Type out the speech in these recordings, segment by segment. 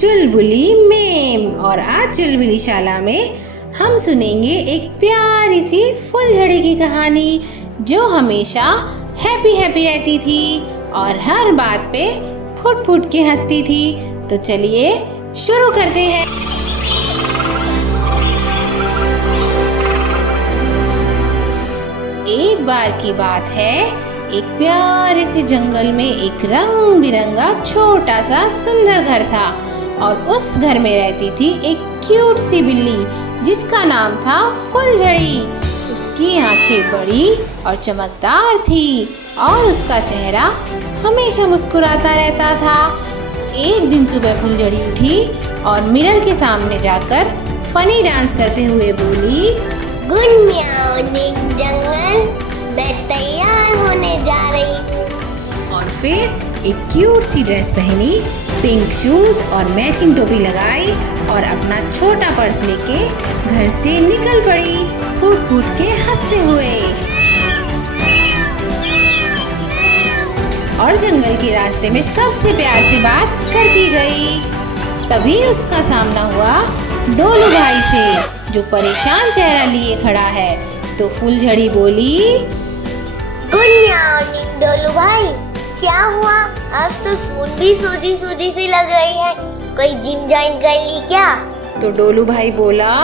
चुलबुली ma'am. और आज चुलबुली शाला में हम सुनेंगे एक प्यारी सी फुलझड़ी की कहानी जो हमेशा हैप्पी हैप्पी रहती थी और हर बात पे फुट फुट के हंसती थी। तो चलिए शुरू करते हैं। एक बार की बात है, एक प्यारे से जंगल में एक रंग बिरंगा छोटा सा सुंदर घर था और उस घर में रहती थी एक क्यूट सी बिल्ली जिसका नाम था फुलझड़ी। उसकी आंखें बड़ी और चमकदार थी और उसका चेहरा हमेशा मुस्कुराता रहता था। एक दिन सुबह फुलझड़ी उठी और मिरर के सामने जाकर फनी डांस करते हुए बोली, गुड मॉर्निंग जंगल, मैं तैयार होने जा रही हूँ। और फिर एक क्यूट सी ड्रेस पहनी, पिंक शूज और मैचिंग टोपी लगाई और अपना छोटा पर्स लेके घर से निकल पड़ी फूट फूट के हंसते हुए। और जंगल के रास्ते में सबसे प्यार से बात करती गई। तभी उसका सामना हुआ डोलू भाई से जो परेशान चेहरा लिए खड़ा है। तो फुलझड़ी बोली, गुड मॉर्निंग डोलू भाई, क्या हुआ? आज तो सून भी सूजी सूजी सी लग रही है, कोई जिम ज्वाइन कर ली क्या? तो डोलू भाई बोला,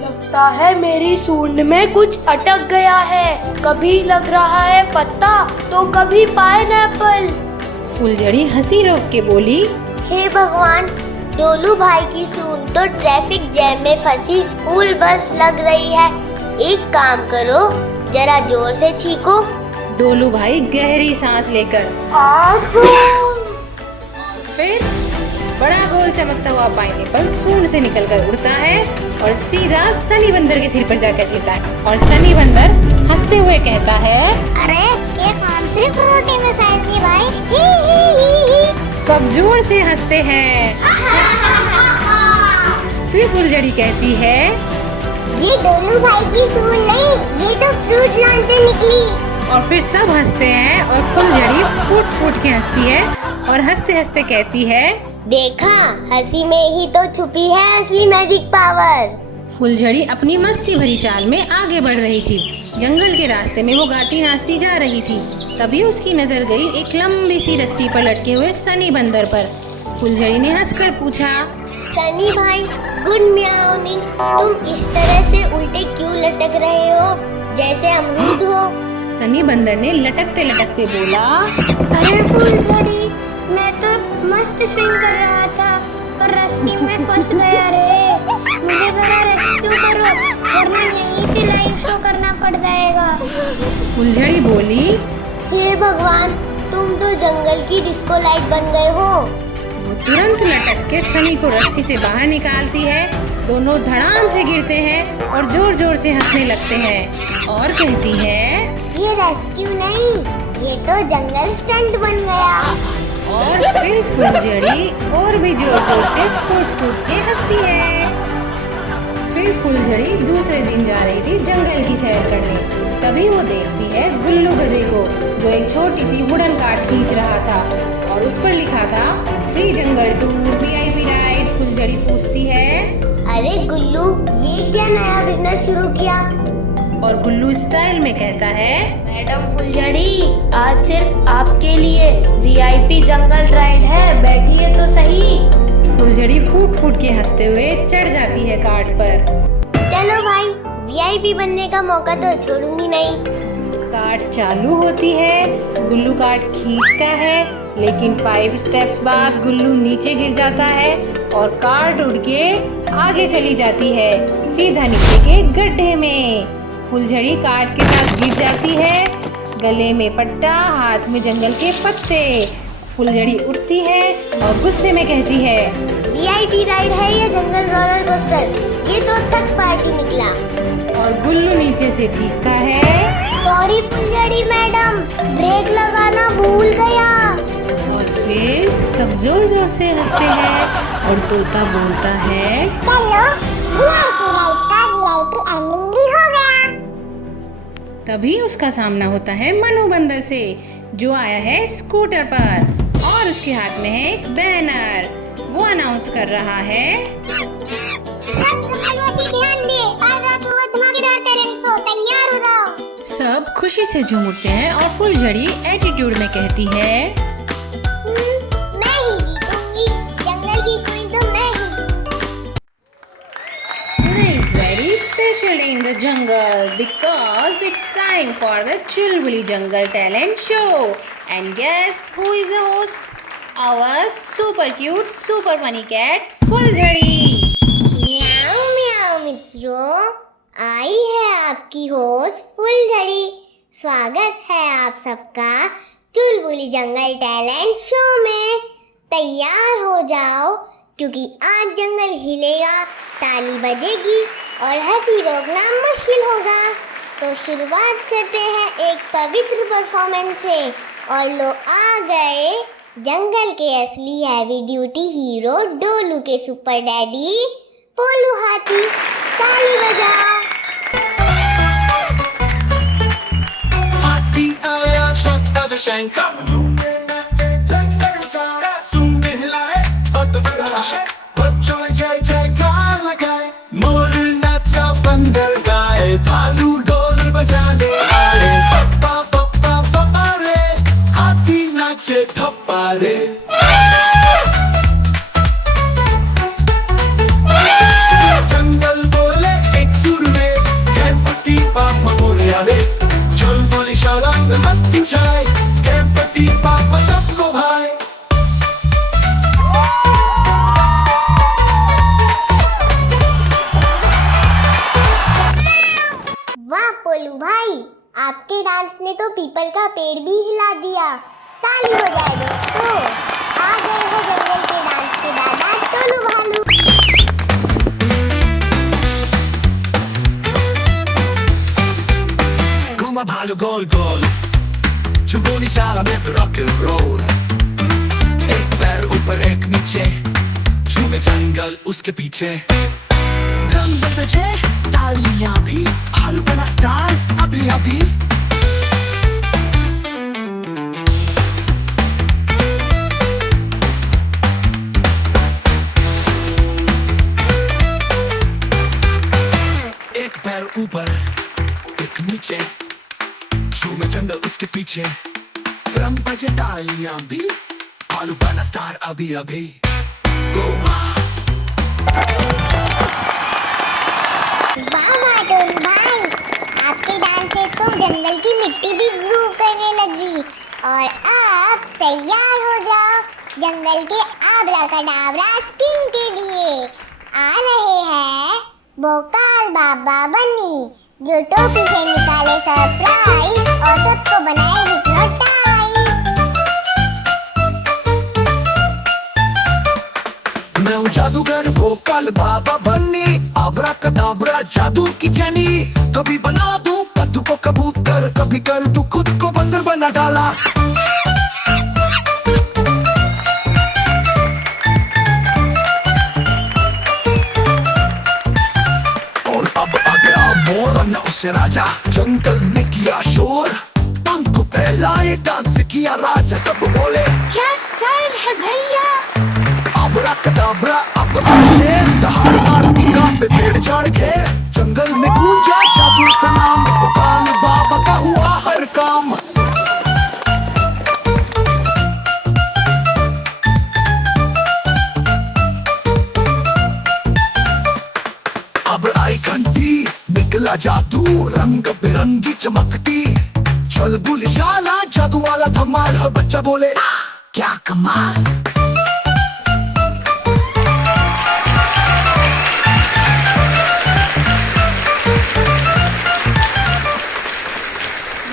लगता है मेरी सूंड में कुछ अटक गया है, कभी लग रहा है पत्ता तो कभी पाइनएप्पल। फुलझड़ी हंसी रोक के बोली, हे भगवान, डोलू भाई की सूंड तो ट्रैफिक जैम में फंसी स्कूल बस लग रही है। एक काम करो, जरा जोर से छींको। डोलू भाई गहरी सांस लेकर आज फिर बड़ा गोल चमकता हुआ पाइनएप्पल सूंड से निकलकर उड़ता है और सीधा सनी बंदर के सिर पर जाकर गिरता है। और सनी बंदर हंसते हुए कहता है, अरे ये कौन सी फ्रूटी मिसाइल थी भाई? ही ही ही। सब जोर से हंसते हैं। फिर फुलझड़ी कहती है, ये डोलू भाई की सूंड नहीं, ये तो फ्रूट लॉन्चर निकली। और फिर सब हंसते हैं और फुलझड़ी फूट फूट के हंसती है और हंसते हंसते कहती है, देखा, हंसी में ही तो छुपी है असली मैजिक पावर। फुलझड़ी अपनी मस्ती भरी चाल में आगे बढ़ रही थी। जंगल के रास्ते में वो गाती नाचती जा रही थी। तभी उसकी नजर गई एक लंबी सी रस्सी पर लटके हुए सनी बंदर पर। फुलझड़ी ने हंसकर पूछा, सनी भाई, गुड मॉर्निंग, तुम इस तरह से उल्टे क्यों लटक रहे हो जैसे अमरूद हो? सनी बंदर ने लटकते लटकते बोला, अरे फुलझड़ी, मैं तो मस्त स्विंग कर रहा था पर रस्सी में फंस गया रे। मुझे जरा रेस्क्यू करो वरना यहीं से लाइव शो करना पड़ जाएगा। फुलझड़ी बोली, हे भगवान, तुम तो जंगल की डिस्को लाइट बन गए हो। वो तुरंत लटक के सनी को रस्सी से बाहर निकालती है। दोनों धड़ाम से गिरते हैं और जोर जोर से हंसने लगते हैं और कहती है, ये रेस्क्यू नहीं, ये तो जंगल स्टंट बन गया। और फिर फुलझड़ी और भी जोर जोर से फूट फूट के हंसती है। फिर फुलझड़ी दूसरे दिन जा रही थी जंगल की सैर करने। तभी वो देखती है गुल्लू गधे को जो एक छोटी सी वुडन कार्ट खींच रहा था और उस पर लिखा था फ्री जंगल टूर VIP राइड। फुलझड़ी पूछती है, अरे गुल्लू, ये क्या नया बिजनेस शुरू किया? और गुल्लू स्टाइल में कहता है, मैडम फुलझड़ी, आज सिर्फ आपके लिए VIP जंगल राइड है, बैठिए तो सही। फुलझड़ी फूट फूट के हंसते हुए चढ़ जाती है कार्ट पर। चलो भाई, VIP बनने का मौका तो छोड़ूंगी नहीं। कार्ट चालू होती है, गुल्लू कार्ट खींचता है, लेकिन 5 स्टेप्स बाद गुल्लू नीचे गिर जाता है और कार्ट उड़ के आगे चली जाती है सीधा नीचे के गड्ढे में। फुलझड़ी कार्ट के साथ गिर जाती है, गले में पट्टा, हाथ में जंगल के पत्ते। फुलझड़ी उठती है और गुस्से में कहती है, VIP राइड है या जंगल रोलर कोस्टर? ये तो थक पार्टी निकला। और गुल्लू नीचे से चीखता है, सॉरी फुलझड़ी मैडम, ब्रेक लगाना भूल गया। और फिर सब जोर जोर से हंसते हैं और तोता बोलता है, चलो, VIP राइड का VIP एंडिंग भी हो गया। तभी उसका सामना होता है मनु बंदर से जो आया है स्कूटर पर और और उसके हाथ में है एक बैनर। वो अनाउंस कर रहा है, सब हलवा पे ध्यान दे, आज रात हुआ धमाकेदार टैलेंट शो, तैयार हो जाओ। सब खुशी से झूम उठते हैं और फुलझड़ी एटीट्यूड में कहती है, मैं ही जीतूंगी, जंगल की क्वीन तो मैं ही। Today is very special day in the jungle because it's time for the Chulbuli Jungle Talent Show. And guess who is the host? Our super cute, super funny cat फुलझड़ी। म्याऊं म्याऊं मित्रों, आई है आपकी होस्ट फुलझड़ी। स्वागत है आप सबका चुलबुली जंगल टैलेंट शो में। तैयार हो जाओ क्योंकि आज जंगल हिलेगा, ताली बजेगी और हंसी रोकना मुश्किल होगा। तो शुरुआत करते हैं एक पवित्र परफॉर्मेंस से। और लो आ गए जंगल के असली हैवी ड्यूटी हीरो डोलू के सुपर डैडी पोलू हाथी। ताली बजाओ। हाथी आया शक्ता शंका बच्चों ने जय जयकार लगाए, मोर नाचा बंदर गाए, भालू ढोल बजाने आए, पप्पा पप्पा पप्पा रे, हाथी नाचे ठप्पा रे। जंगल बोले एक सुर में, गणपति बाप्पा मोरया रे, चुलबुली शरण में मस्ती छाए, गणपति बाप्पा सबको भाई। वाह पोलू भाई, आपके डांस ने तो पीपल का पेड़ भी हिला दिया। ताली हो जाए दोस्तों। आ गए हैं जंगल के डांस के दादा टोलू भालू। घुमा भालू गोल गोल, चुलबुली शाला में रॉक एंड रोल, एक पैर ऊपर एक नीचे, झूमे जंगल उसके पीछे, ड्रम बजे तालियां भी, भालू बना स्टार अभी अभी। एक पैर ऊपर एक नीचे, झूमे जंगल उसके पीछे, ड्रम बजे तालियां भी, भालू बना स्टार अभी अभी। वाह वाह टोलू भाई, आपके डांस से तो जंगल की मिट्टी भी ग्रूव करने लगी। और अब तैयार हो जाओ जंगल के आब्राकडाब्रा किंग के लिए। आ रहे हैं भोकाल बाबा बन्नी, जो टोपी से निकाले सरप्राइज और सबको बनाए हिप्नोटाइज। मैं हूँ जादूगर भोकाल बाबा बन्नी, आब्राकडाब्रा जादू की जनी, कभी बना दूं कद्दू को कबूतर, कभी कर दूं खुद को बंदर बना डाला। और अब आ गया मोर न उसे राजा, जंगल ने किया शोर, पंख को फैलाए डांस किया राजा, सब बोले क्या स्टाइल है भैया। आब्राकडाब्रा अब शेर, दहाड़ आरती का पे पेड़ चढ़ के, जंगल में गूंजा जादू का नाम, भोकाल बाबा का हुआ हर काम। अब आई घंटी, निकला जादू, रंग बिरंगी चमकती, चुलबुली शाला जादू वाला धमाल, हर बच्चा बोले क्या कमाल।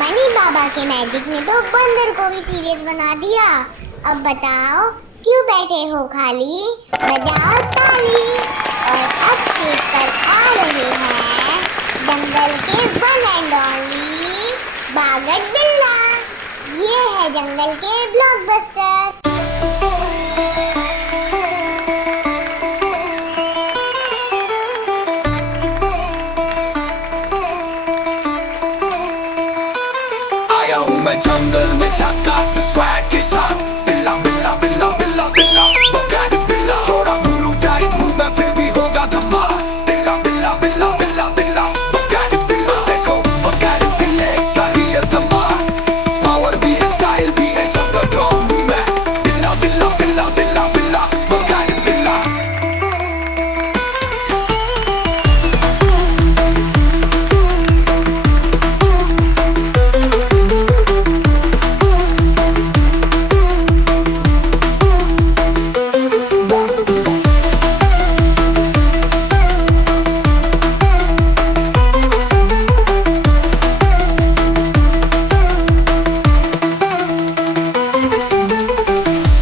बनी बाबा के मैजिक ने तो बंदर को भी सीरियस बना दिया। अब बताओ क्यों बैठे हो खाली, बजाओ ताली। और अब स्टेज पर आ रहे हैं जंगल के वन एंड ओनली बागड़ बिल्ला। ये है जंगल के ब्लॉकबस्टर। आया हूँ मैं जंगल में झक्कास स्वैग के साथ, बिल्ला बिल्ला बिल्ला बिल्ला बिल्ला बगाड़ बिल्ला थोड़ा गुल्लू टाइप हूँ मैं फिर भी होगा धमाल बिल्ला बिल्ला बिल्ला बिल्ला बिल्ला बगाड़ बिल्ला देखो बगाड़ बिल्ले का रियल धमाल पावर भी है स्टाइल भी है जंगल डॉग हूँ मैं बिल्ला बिल्ला बिल्ला बिल्ला बिल्ला बगाड़ बिल्ला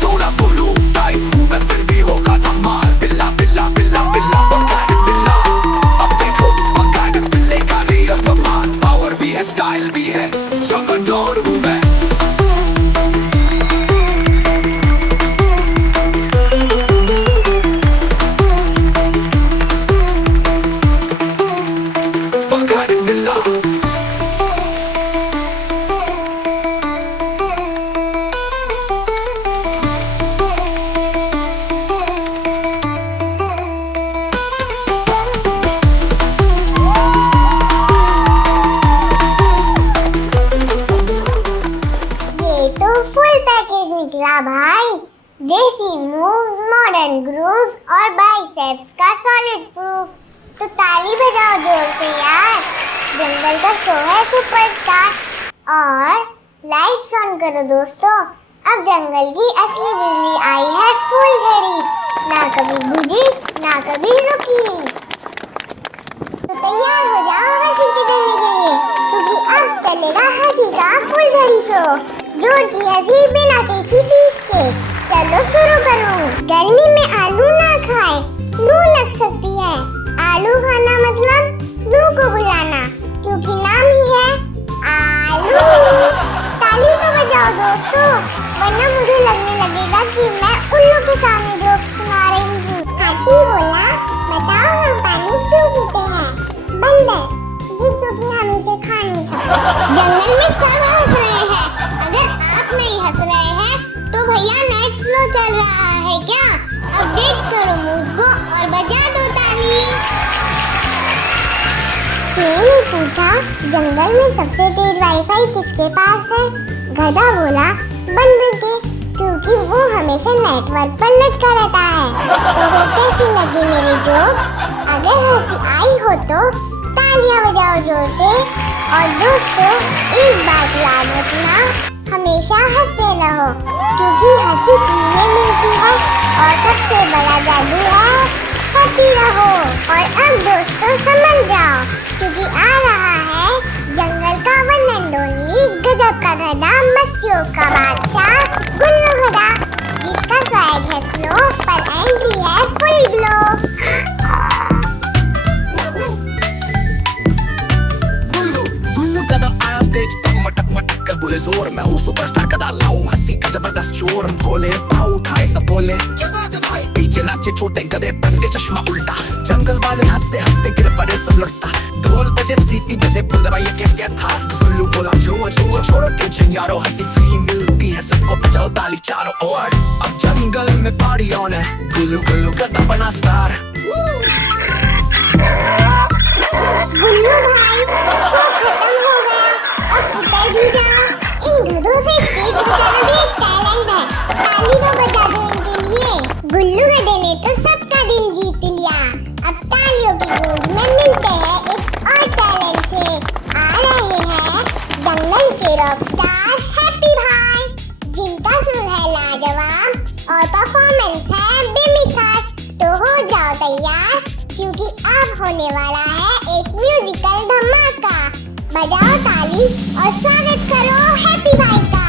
थोड़ा गुल्लू टाइप हूँ मैं फिर भी होगा धमाल बिल्ला बिल्ला बिल्ला बिल्ला बगाड़ बिल्ला अब देखो बगाड़ बिल्ले का रियल धमाल पावर भी है स्टाइल भी है जंगल डॉग हूँ मैं बगाड़ बिल्ला ये तो फुल पैकेज निकला भाई। देसी मूव्स, मॉडर्न ग्रूव्स और बाइसेप्स का सॉलिड प्रूफ। तो ताली बजाओ जोर से यार। जंगल का शो है सुपरस्टार। और लाइट्स ऑन करो दोस्तों। अब जंगल की असली बिजली आई है फुलझड़ी। ना कभी बुझी ना कभी रुकी। तो तैयार हो जाओ हंसी के देखने के लिए, क्योंकि अब चलेगा हंसी का फुलझड़ी शो। जोर की हंसी बिना किसी फीस के। चलो शुरू करो। गर्मी में आलू ना खाए, लू लग सकती है। आलू खाना मतलब लू को बुलाना, क्योंकि नाम ही है आलू। ताली तो बजाओ दोस्तों, वरना मुझे लगने लगेगा कि मैं उल्लू के सामने जोक्स सुना रही हूँ। हाथी बोला, बताओ हम पानी क्यों पीते हैं? बंदर, जी क्योंकि हम इसे खा नहीं सकते। जंगल में सब हंस रहे हैं। अगर आप नहीं हंस रहे हैं तो भैया नेट स्लो चल रहा है क्या? अपडेट करो मूड को और बजा दो ताली। शेर ने पूछा, जंगल में सबसे तेज वाईफाई किसके पास है? गधा बोला, बंदर के, क्योंकि वो हमेशा नेटवर्क पर लटका रहता है। तो कैसी लगी मेरी जोक्स? अगर हंसी आई हो तो तालियां बजाओ जोर से। और दोस्तों, एक बात याद रखना, हमेशा हंसते रहो, क्योंकि हंसी फ्री में मिलती है और सबसे बड़ा जादू है हैप्पी रहो। और अब दोस्तों समझ जाओ, क्योंकि आ रहा है जंगल का वन एंड ओनली गजब का गधा, मस्तियों का बादशाह गुल्लू गधा, जिसका स्वैग है स्लो पर एंट्री है फुल ग्लो। गुल्लू गधा आया स्टेज पर मटक मटक कर बोले जोर मैं हूँ सुपरस्टार गधा लाऊं हंसी का जबरदस्त शोर। बोले पाँव उठाए सब बोले क्या बात है भाई, पीछे नाचे छोटे गधे बन के चश्मा उल्टा। जंगल वाले हंसते हंसते गिर पड़े सब लुटता। ढोल बजे सीटी बजे बोल रहा ये क्या था। गुल्लू बोला छोड़ो छोड़ो छोड़ो टेंशन यारो, हंसी फ्री मिलती है सबको, बजाओ ताली चारों ओर। अब जंगल में पार्टी ऑन है, गुल्लू गुल्लू गधा बना स्टार। गुल्लू भाई, शो खत्म हो गया, अब उतर भी जाओ। इन गधों से स्टेज बजाना भी एक टैलेंट है। ताली तो बजा दो इनके लिए। गुल्लू गधे ने तो सबका दिल जीत लिया। अब तालियों की गूंज में मिलते हैं एक और टैलेंट से। आ रहे हैं जंगल के रॉकस्टार हैप्पी भाई, जिनका सुर है लाजवाब और परफॉर्मेंस है बेमिसाल। तो हो जाओ तैयार, क्योंकि अब होने वाला है एक म्यूजिकल धमाका। बजाओ ताली और स्वागत करो हैप्पी भाई का।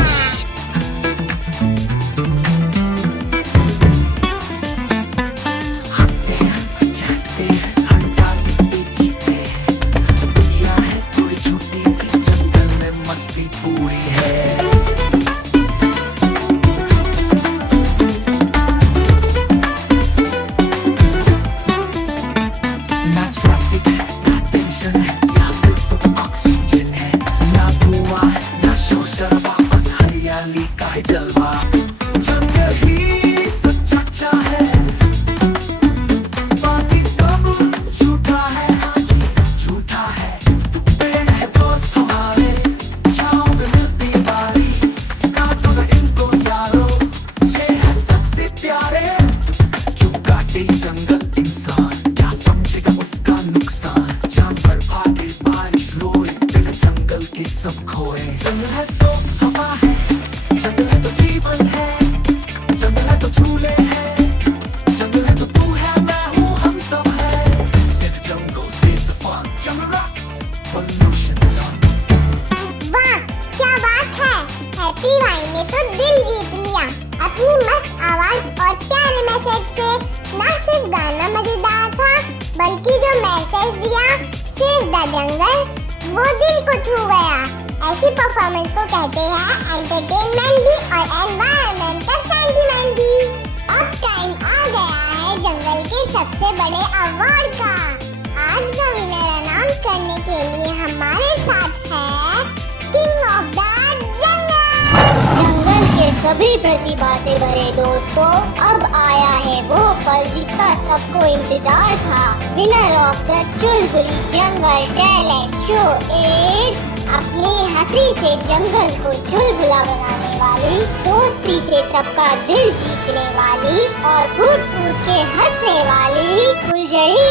मैसेज दिया, सेव द जंगल, वो दिल को छू गया। ऐसी परफॉर्मेंस को कहते हैं एंटरटेनमेंट भी और एनवायरमेंटल सेंटिमेंट भी। अब टाइम आ गया है जंगल के सबसे बड़े अवार्ड का। आज का विनर अनाउंस करने के लिए हमारे साथ है किंग ऑफ द जंगल के सभी प्रतिभा से भरे दोस्तों, अब आया है वो पल जिसका सबको इंतजार था। Winner of the Chulbuli jungle talent show is अपनी हंसी से जंगल को चुलबुला बनाने वाली, दोस्ती से सबका दिल जीतने वाली और फूट फूट के हंसने वाली फुलझड़ी।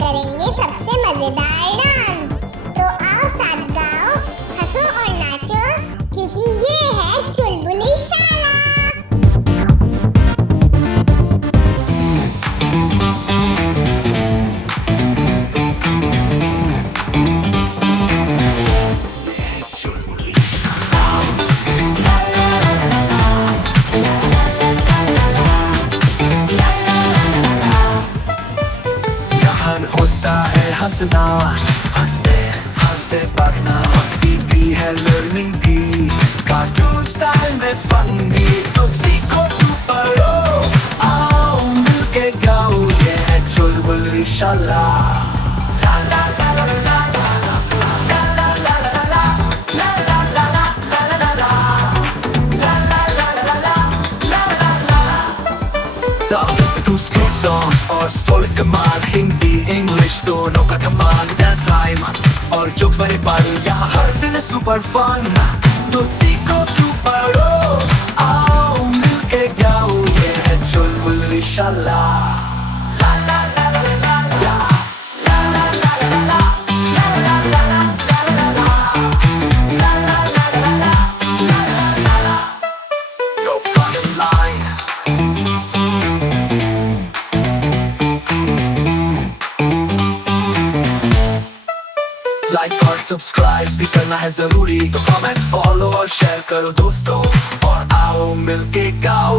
करेंगे सबसे मजेदार डांस। तो आओ साथ गाओ, हंसो और नाचो, क्योंकि ये है चुलबुली शाला। होता है हंसना, हंसते हंसते पढ़ना, मस्ती भी है लर्निंग भी, कार्टून स्टाइल में फनी, तो सीखो तू पढ़ो, आओ मिलके गाओ, ये है चुलबुली शाला। ला ला ला ला ला songs और स्टोरीज कमाल, हिंदी इंग्लिश दोनों का कमाल, डांस राइम और जोक्स भरे पल, यहाँ हर दिन सुपर फन, तो सीखो तू पढ़ो, आओ मिलके गाओ, ये है चुलबुली शाला। ला ला ला ला ला ला ला ला ला ला ला ला ला ला लाइक और सब्सक्राइब भी करना है जरूरी, तो कमेंट फॉलो और शेयर करो दोस्तों, और आओ मिलके गाओ।